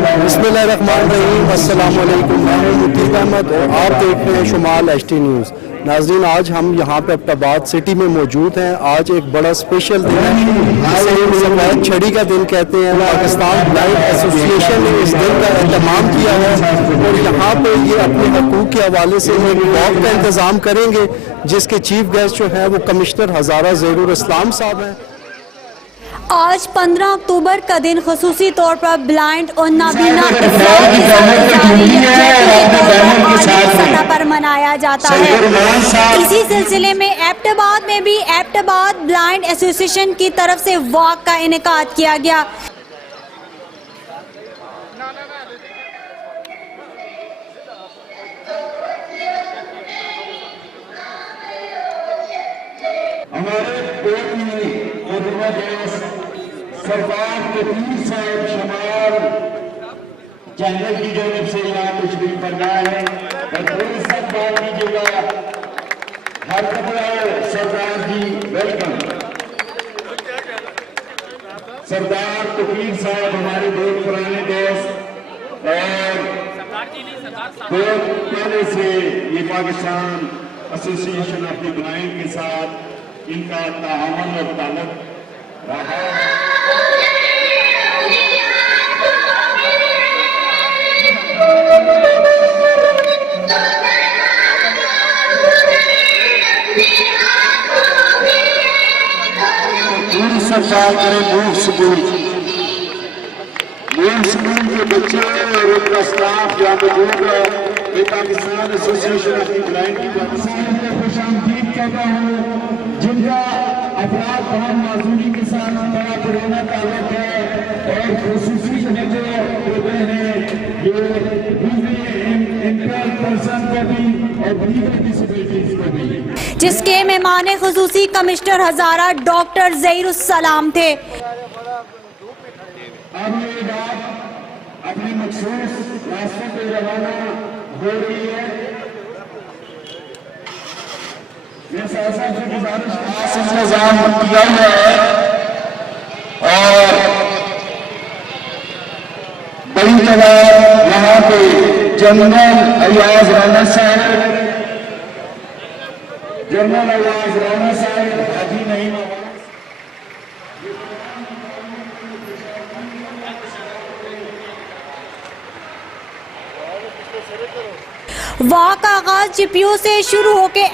बिस्मिल्लाहिर्रहमानिर्रहीम, अस्सलामुअलैकुम। मैं हूं मुतीब अहमद और आप देख रहे हैं शुमाल एचटी न्यूज़। नाज़रीन, आज हम यहां पे अब्टाबाद सिटी में मौजूद हैं। आज एक बड़ा स्पेशल दिन है, इसे सफ़ेद छड़ी का दिन कहते हैं। पाकिस्तान ब्लाइंड एसोसिएशन ने इस दिन का एहतमाम किया है और यहाँ पे ये अपने हकूक़ के हवाले से एक वॉक का इंतज़ाम करेंगे, जिसके चीफ गेस्ट जो है वो कमिश्नर हज़ारा ज़हीरुल इस्लाम साहब हैं। आज 15 अक्टूबर का दिन खसूसी तौर पर ब्लाइंड और नाबीना अफराद के साथ गुजारी यकजहती के तौर पर आलमी सतह पर मनाया जाता है। इसी सिलसिले में एबटाबाद में भी एबटाबाद ब्लाइंड एसोसिएशन की तरफ से वॉक का इनेकाद किया गया। सरकार के 30 साल शमाल चैनल की जानब से यहाँ तशरीफ करना है और कोई सब बात लीजिएगा। हर कपड़ा सरदार जी वेलकम। सरदार कबीर साहब हमारे बहुत पुराने दोस्त और बहुत पहले से ये Pakistan association of the blind के साथ इनका ताआवन और ताल्लुक रहा। सरकार करे मूल स्कूल के बच्चे और उनका स्टाफ यहाँ मौजूद है। ये Pakistan association of the blind की तरफ से खुशामदीद करता हूँ, जिनका अफराद बहुत माजूरी के साथ बड़ा पुराना ताल्लुक है और खुसूसी जो हैं जो इंटर पर्सन को भी और डिसेबिलिटीज को भी, जिसके मेहमान खुसूसी कमिश्नर हज़ारा डॉक्टर ज़हीरुल इस्लाम थे। अब ये बात अपने मखसूस रास्ते पे रवाना हो रही है। ऐसा गुजारिश निजाम दिया गया है और बड़ी तादाद यहाँ पे जनरल अयाज राना साहब, जनरल अयाज राना साहब हाजी नहीं वॉक का आगाज जीपीयू से शुरू होके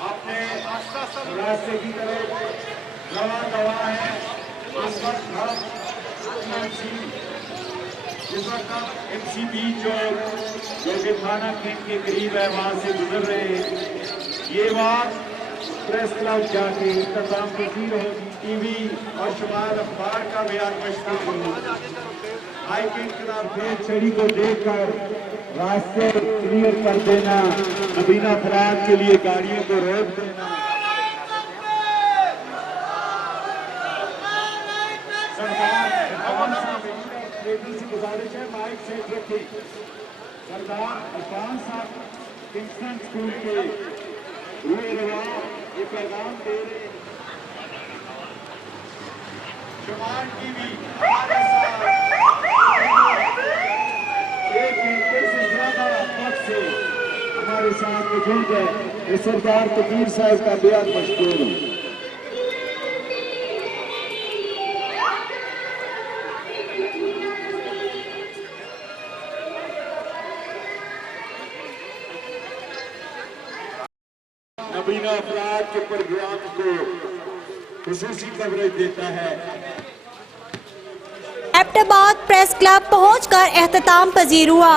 अपने रास्ते की तरफ रवा है। इस वक्त हम MCB चौक जो कि थाना केंट के करीब है वहां से गुजर रहे हैं। ये बात प्रेस क्लब जाके इख्तिताम पजीर होगी। टीवी और शुमाल अखबार का बयान मशहूर होगा। हाईकिंग फिर छड़ी को देखकर रास्ते क्लियर कर देना, नबीना फराद के लिए गाड़ियों को रोक देना। सरदार अफान साहब से गुजारिश है माइक सेट रखें। सरदार अफान साहब किंगस्टन स्कूल के रूए रवा ये पैगाम दे रहे हैं। शुमाल टीवी हमारे साथ 1 घंटे से ज्यादा वक्त से हमारे साथ मौजूद है। ये सरदार तकीर साहब का बेहद मशहूर है। नबीना अफराद के प्रोग्राम को खुसूसी कवरेज देता है। एबटाबाद प्रेस क्लब पहुंचकर एहतताम पजीर हुआ।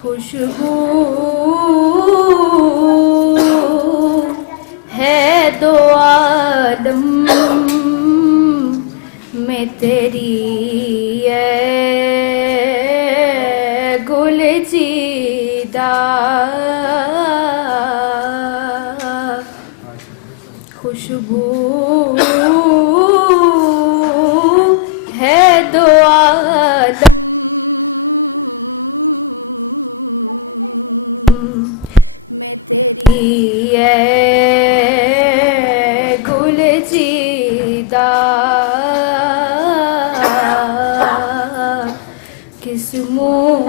खुशबू है दो आलम में तेरी गुल जीदा। खुशबू है दो आलम में तेरी गुल जीदा। किस मुँह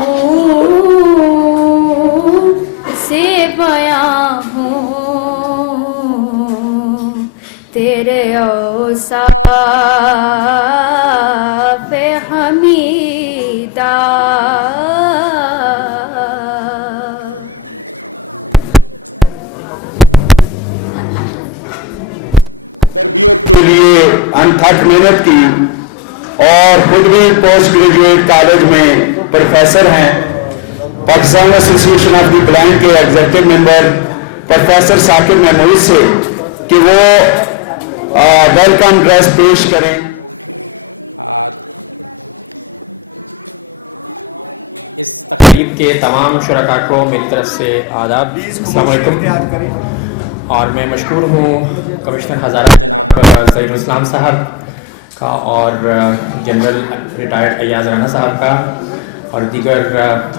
से बयां हूँ तेरे औसाफ हमीदा। तरबियत के लिए अनथक मेहनत की और खुद भी पोस्ट ग्रेजुएट कॉलेज में प्रोफेसर हैं। Pakistan association of the blind के executive member professor Saqib Mahmood से कि वो वेलकम ड्रेस पेश करें। इस तकरीब के तमाम शुरका को मेरी तरफ से आदाब, अस्सलाम वालेकुम। और मैं मशकूर हूँ कमिश्नर हज़ारा जनाब ज़हीरुल इस्लाम साहब का और जनरल रिटायर्ड अय्याज़ राना साहब का और दीगर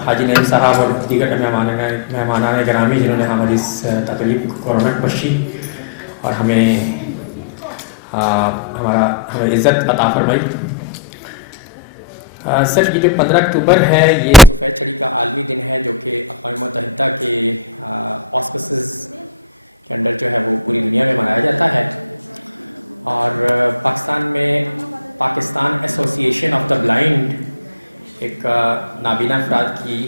हाजी नईम साहब और दीगर मेहमान गिरामी जिन्होंने हमारी इस तकरीब को रौनक बख्शी और हमें इज़्ज़त अता फरमाई। सर, ये जो 15 अक्टूबर है ये सफ़ेद छड़ी का आलमी दिन है जो कि अक़वाम मुत्तहिदा के ऑस्पिसेस के अंडर जो है वो पूरी दुनिया में मनाया जाता है। और पाकिस्तान में Pakistan association of the blind एक नाबीना अफराद की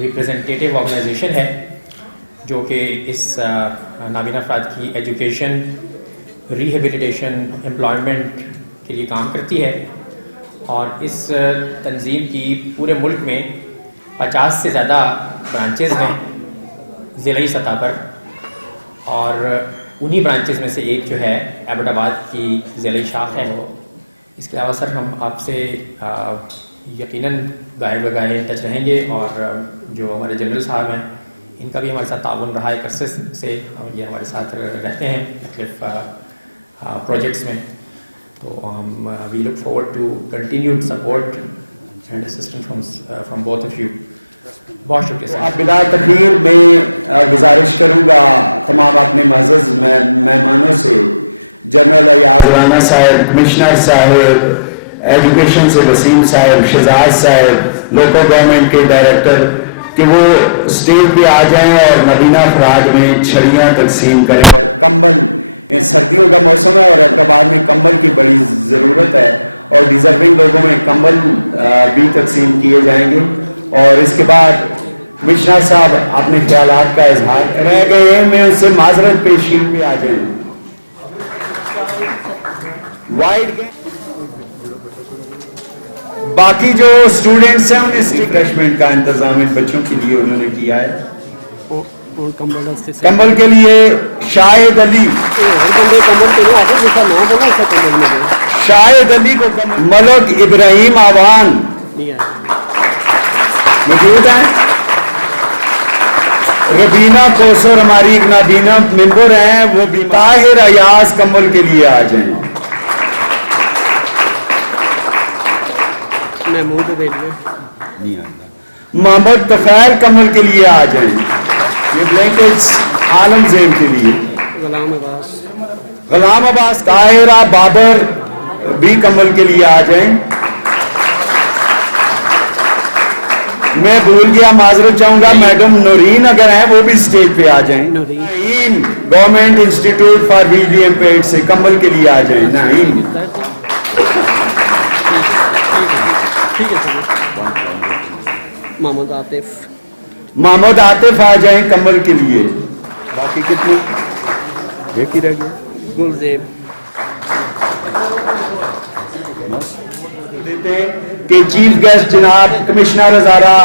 रिप्रेजेंटेटिव ऑर्गेनाइजेशन है जो कि इस नाबीना अफराद की एजुकेशन, रिहेबिलिटेशन, एम्प्लॉयमेंट के लिए काम करती है। और इस तंजीम की पूरे मुल्क में 50 से ज़्यादा ब्रांचेज़ हैं ज़िलाई सतह पर, और उन्हीं ब्रांचेज़ में से एक जो है एबटाबाद की ज़िलाई शाख है वो। इसके अलावा सर हम आपसे यकीनन गाए बगाए टच रहेंगे और जो हमारे जनरल साहब हैं इनका भी हमारे साथ ताउन रहा है अरसे से, ये हमारे साथ रहते हैं मुख्तलिफ प्रोजेक्ट्स में। तो हम we look forward to continued support and assistance from both of you. बहुत शुक्रिया। अब बिला तकरीर में गुजारिश करूँगा तमाम अपने मज़्ज़ मेहमानों से, जनरल अय्याज़ राना साहब, कमिश्नर साहब एजुकेशन से वसीम साहब, शहजाद साहब, लोकल गवर्नमेंट के डायरेक्टर, कि वो स्टेज पे आ जाएं और नबीना अफराद में छड़ियाँ तकसीम करें और कंबल, सर्दियों का मौसम है और एबटाबाद में कंबल की बड़ी ज़रूरत है और डिजर्विंग लोगों में कंबल भी तकसीम किए जाएंगे। और इसके बाद कमिश्नर साहब अपने ख्यालात का इजहार रह गए हैं, मैं उनसे माजरत पेशीन पे आ जाए। वाइड बाकी जो स्टूडेंट्स हैं उन्हें रिफ्रेशमेंट का इंतजाम इन बच्चों के लिए उन्होंने किया है। और कंबल के लिए शाहिद अली, शाहिद अली को मलक इब्राहिम आवान मौजूद हैं। रबीना कौसर हमारी एक नाबीना मेंबर हैं, वो भी। ताहिर अयाज कंबल के लिए आ जाएं। मोहम्मद तफैल कमल के लिए आ जाएं। ये ब्लैंकेट्स आलम ज़ैन के लिए। गुलाम अब्बास, ताहिरा बाबर भी कमल के लिए आ जाएं। मैं भूल गया, माजरत चाहूंगा, मैडम नूरीन अगर हैं वो भी स्टेज पे आ जाएं। Naeem government institute for visually impaired से कमल के लिए आ जाएं। नईम मोहम्मद आतिफ आ जाएं कमल के लिए। बाकी कितने एक ही रह गए। गुलजेब देते कि चीफ गेस्ट जनाब कमिश्नर हज़ारा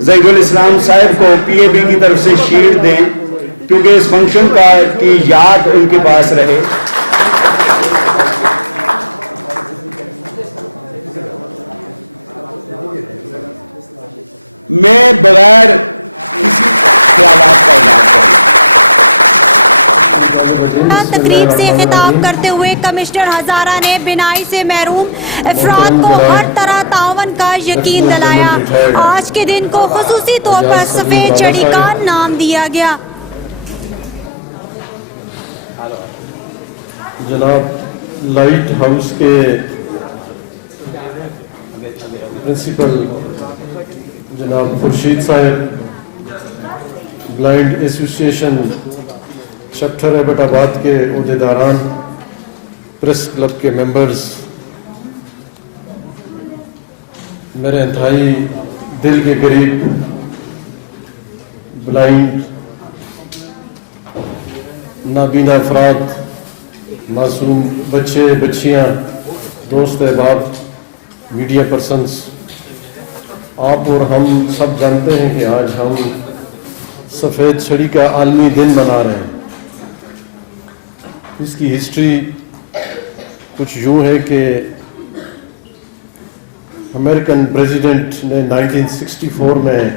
ज़हीरुल इस्लाम साहब को पीएबी की तरफ से शील्ड दें क्योंकि इस फंक्शन का की याद उनके पास रहे। मैं बगैर किसी ख्यालात का इजहार तकरीब से खिताब करते हुए कमिश्नर हज़ारा ने बिनाई से महरूम अफराद को हर तरह तावन का यकीन दिलाया। आज के दिन को खुसूसी तौर पर सफ़ेद छड़ी का नाम दिया गया। जनाब लाइट हाउस के प्रिंसिपल जनाब खुर्शीद साहब, ब्लाइंड एसोसिएशन चैप्टर एबटाबाद के अहदेदारान, प्रेस क्लब के मेंबर्स, मेरे इंतहाई दिल के करीब ब्लाइंड नाबीना अफराद, मासूम बच्चे बच्चियां, दोस्त अहबाब, मीडिया पर्सन्स, आप और हम सब जानते हैं कि आज हम सफ़ेद छड़ी का आलमी दिन मना रहे हैं। इसकी हिस्ट्री कुछ यूँ है कि अमेरिकन प्रेसिडेंट ने 1964 में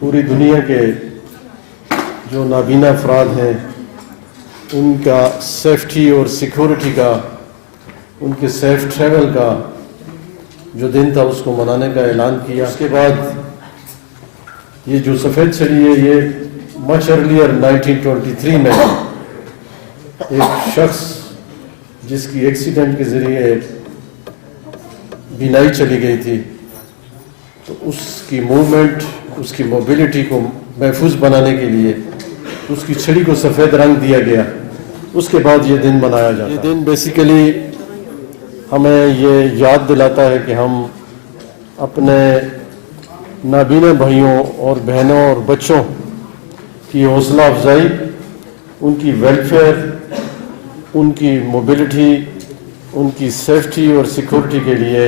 पूरी दुनिया के जो नाबीना अफराद हैं उनका सेफ्टी और सिक्योरिटी का, उनके सेफ ट्रैवल का जो दिन था उसको मनाने का ऐलान किया। उसके बाद ये जो सफ़ेद छड़ी है ये मच अर्लियर 1923 में एक शख्स जिसकी एक्सीडेंट के ज़रिए बीनाई चली गई थी, तो उसकी मूवमेंट, उसकी मोबिलिटी को महफूज बनाने के लिए उसकी छड़ी को सफ़ेद रंग दिया गया। उसके बाद ये दिन मनाया जाता है। ये दिन बेसिकली हमें ये याद दिलाता है कि हम अपने नाबीना भाइयों और बहनों और बच्चों की हौसला अफजाई, उनकी वेलफेयर, उनकी मोबिलिटी, उनकी सेफ्टी और सिक्योरिटी के लिए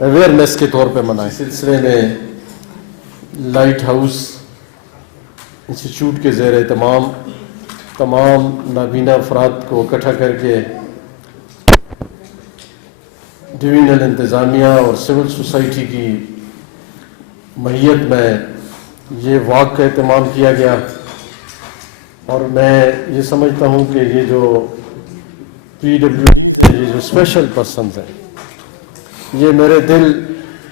अवेयरनेस के तौर पे मनाएं। इस सिलसिले में लाइट हाउस इंस्टीट्यूट के ज़ेरे तमाम नाबीना अफराद को इकट्ठा करके डिवीजनल इंतज़ामिया और सिविल सोसाइटी की महियत में ये वाक़ का एहतमाम किया गया। और मैं ये समझता हूँ कि ये जो PWDs हैं, ये जो स्पेशल पर्सनस हैं, ये मेरे दिल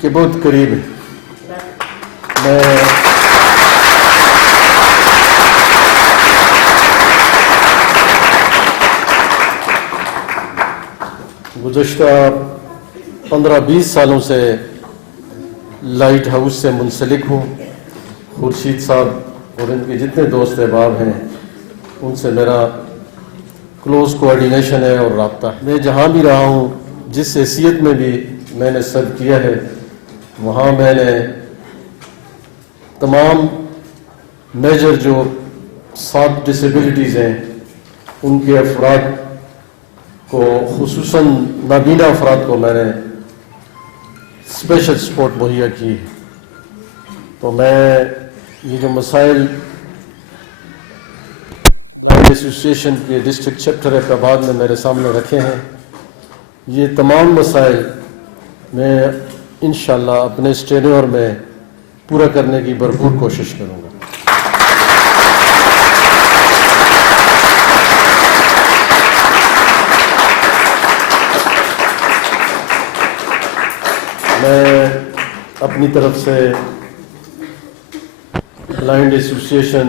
के बहुत करीब है। मैं गुज़श्ता 15-20 सालों से लाइट हाउस से मुंसलिक हूँ। खुर्शीद साहब और इनके जितने दोस्त अहबाब हैं उनसे मेरा क्लोज कोऑर्डिनेशन है और राब्ता है। मैं जहाँ भी रहा हूँ, जिस हैसियत में भी मैंने सर्व किया है, वहाँ मैंने तमाम मेजर जो 7 डिसेबिलिटीज़ हैं उनके अफराद को, खुसूसन नाबीना अफराद को मैंने स्पेशल सपोर्ट मुहैया की है। तो मैं ये जो मसाइल ब्लाइंड एसोसिएशन के डिस्ट्रिक्ट चैप्टर हैदराबाद में मेरे सामने रखे हैं, ये तमाम मसाइल मैं इंशाअल्लाह अपने स्टेन्योर में पूरा करने की भरपूर कोशिश करूँगा। मैं अपनी तरफ से ब्लाइंड एसोसिएशन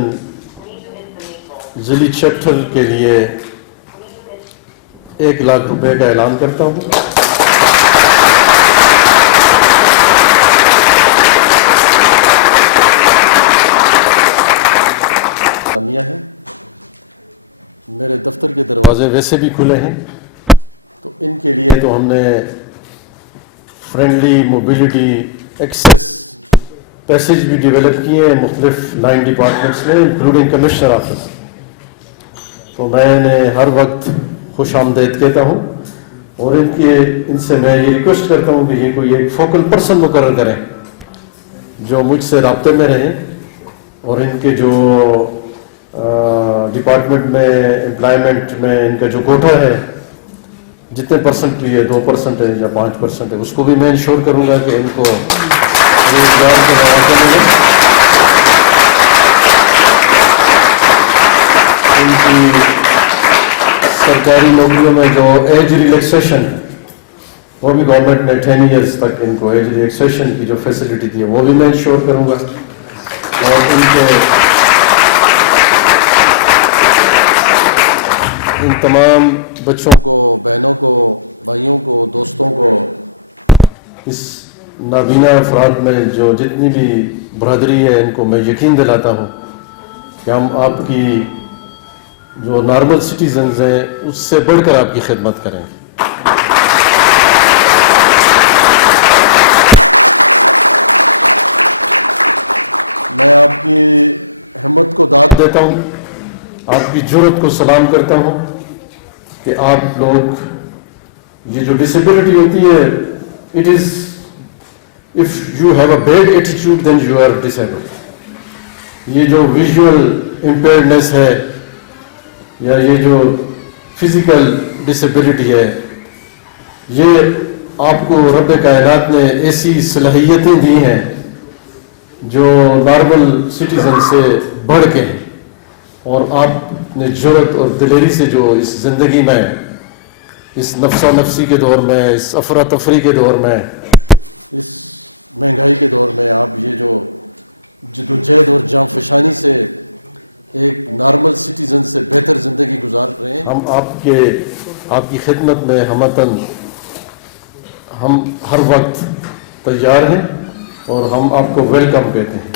ज़िली चैप्टर के लिए 1 लाख रुपए का ऐलान करता हूँ। है मेरे दफ्तर के दरवाजे वैसे भी खुले हैं, तो इनके लिए तो हमने फ्रेंडली मोबिलिटी एक्सेस पैसेज भी डेवलप किए हैं मुख्तलिफ लाइन डिपार्टमेंट्स में, इंक्लूडिंग कमिश्नर ऑफिस। तो मैंने हर वक्त खुश आमदेद कहता हूँ और इनसे मैं ये रिक्वेस्ट करता हूँ कि ये कोई एक फोकल पर्सन मुकर्रर करें जो मुझसे राब्ते में रहें और इनके जो डिपार्टमेंट में एम्प्लॉयमेंट में इनका जो कोटा है, जितने परसेंट लिए 2% है या 5% है, उसको भी मैं इंश्योर करूँगा कि इनको रोजगार के मौके मिले। इनकी सरकारी नौकरियों में जो एज रिलैक्सेशन है वो भी गवर्नमेंट ने 10 ईयर्स तक इनको एज रिलैक्सेशन की जो फैसिलिटी दी है वो भी मैं इंश्योर करूँगा। और इन तमाम बच्चों को, बहनों को, भाइयों को, दोस्तों को, इस नाबीना अफराद में जो जितनी भी बरादरी है, इनको मैं यकीन दिलाता हूँ कि हम आपकी जो नॉर्मल सिटीजन्स हैं उससे बढ़कर आपकी खिदमत करेंगे। मैं आपकी हिम्मत को दाद देता हूँ, आपकी जुर्रत को सलाम करता हूँ कि आप लोग ये जो डिसेबिलिटी होती है, it is if you have a bad attitude then you are disabled. ये जो विजुअल इम्पेयर्डनेस है या ये जो फिजिकल डिसेबिलिटी है, ये आपको रब कायनात ने ऐसी सलाहियतें दी हैं जो नॉर्मल सिटीजन से बढ़ के हैं, और आपने जुर्रत और दिलेरी से जो इस ज़िंदगी में, इस नफ्सा नफसी के दौर में, इस अफरा तफरी के दौर में, इस महंगाई के दौर में आप ये जो जदोजहद और जांफशानी से एक नॉर्मल सिटीजन से बेहतर ज़िंदगी गुजार रहे हैं। हम आपकी खिदमत में हम हर वक्त तैयार हैं और हम आपको वेलकम कहते हैं।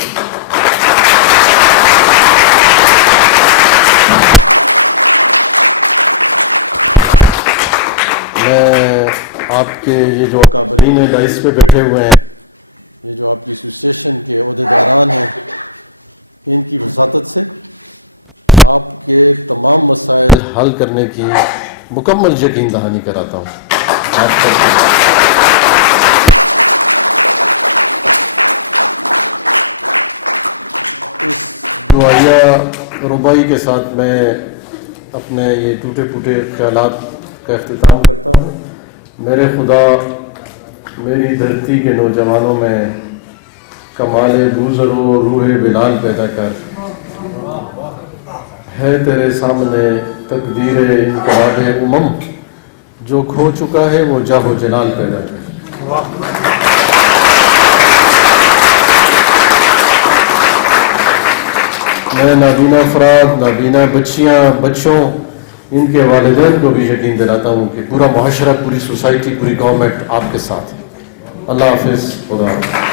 मैं आपके ये जो काबिलीन डाइस पे बैठे हुए हैं, ये जो आपकी एसोसिएशन के ओहदेदारान हैं, इनकी वसातत से आपके तमाम मसाइल हल करने की मुकम्मल यकीन दहानी कराता हूँ। इस दुआया रुबाई के साथ मैं अपने ये टूटे फूटे ख्यालात का इख्तिताम करता हूँ। मेरे खुदा मेरी धरती के नौजवानों में कमाल बूज़रो रूह बिलाल पैदा कर, है तेरे सामने तकदीर इनकलाब उमम, जो खो चुका है वो जाहो जलाल पैदा कर। मैं नाबीना अफराद, नाबीना बच्चियाँ, बच्चों, इनके वालिदैन को भी यकीन दिलाता हूँ कि पूरा मुआशरा, पूरी सोसाइटी, पूरी गवर्नमेंट आपके साथ है। अल्लाह हाफिज़। खुदा।